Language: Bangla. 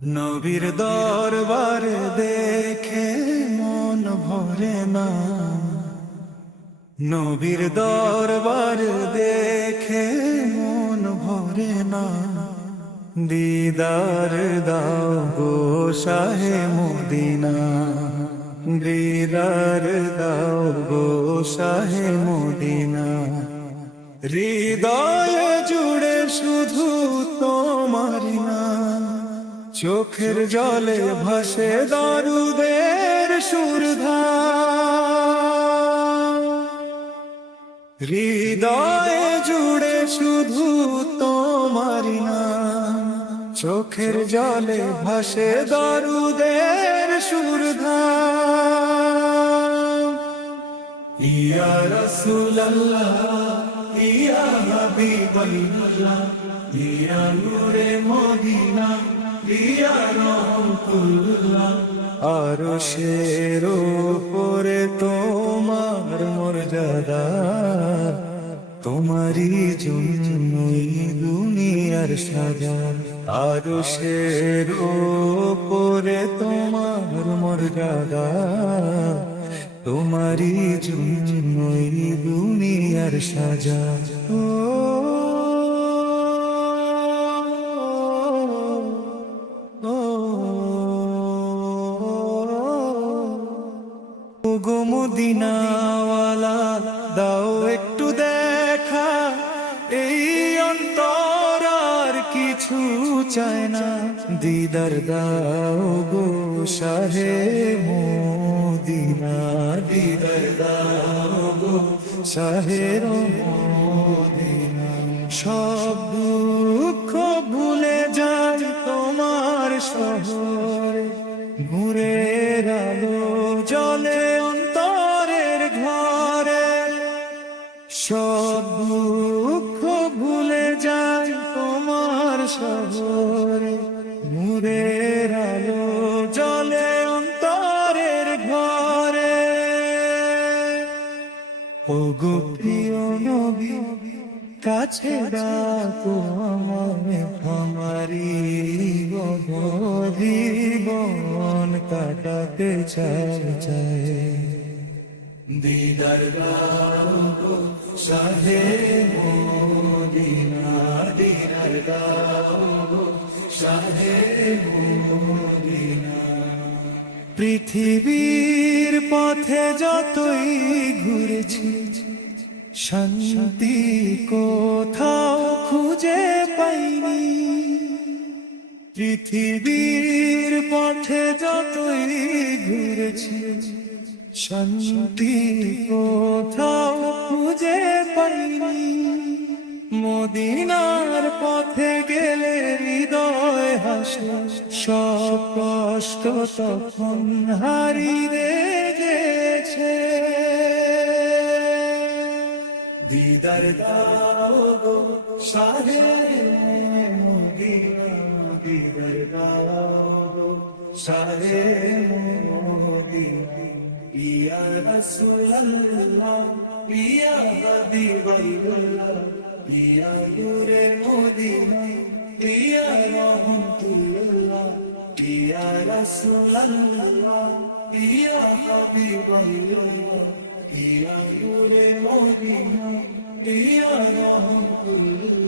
নবীর দরবার দেখে মন ভরে না, নবীর দরবার দেখে মন ভরে না। দিদার দাও গো শাহে মদিনা, দিদার দাও গো শাহে মদিনা। হৃদয়ে জুড়ে শুধু তোমারি নাম, চোখের জলে ভাসে দরুদের সুরধার। হৃদয়ে জুড়ে শুধু তোমারি নাম, চোখের জলে ভাসে দরুদের সুরধার। ইয়া রাসূলুল্লাহ, ইয়া হাবিবাল্লাহ, ইয়া নূরে মদিনা, ইয়া রাহমাতুল্লাহ। আরশের উপরে তোমার মর্যাদা, তোমারই জন্যই দুনিয়ার সাজা। আরশের উপরে তোমার মর্যাদা, তোমারই জন্যই দুনিয়ার সাজা। গো মদিনাওয়ালা, দাও একটু দেখা, এই অন্তর আর কিছু চায় না। দিদার দাও গো শাহে মদিনা, দিদার দাও গো শাহে মদিনা। সব দুঃখ ভুলে যায় তোমার শহরে, নূরের আলো জ্বলে অন্তরের ঘরে। সব দুঃখ ভুলে যায় তোমার শহরে, নূরের আলো জ্বলে অন্তরের ঘরে। ওগো প্রিয় নবী, কাছে ডাকো আমায়, আমারি জীবন কাটাতে চাই। দিদার দাও গো শাহে মদিনা, দিদার দাও গো শাহে মদিনা। পৃথিবীর পথে যতই ঘুরেছি, শান্তি কোথাও খুঁজে পাইনি। পৃথিবীর পথে যতই ঘুরেছি, শান্তি কোথাও খুঁজে পাইনি। মদিনার পথে গেলে হৃদয় হাসে, সব কষ্ট তখন হারিয়ে গেছে। দিদার দাও গো শাহে মদিনা, দিদার দাও গো শাহে মদিনা। ইয়া রাসূলুল্লাহ, ইয়া হাবিবাল্লাহ, ইয়া নূরে মদিনা, ইয়া রাহমাতুল্লাহ। ইয়া রাসূলুল্লাহ, ইয়া হাবিবাল্লাহ, ইয়া নূরে মদিনা, ইয়া রাহমাতুল্লাহ।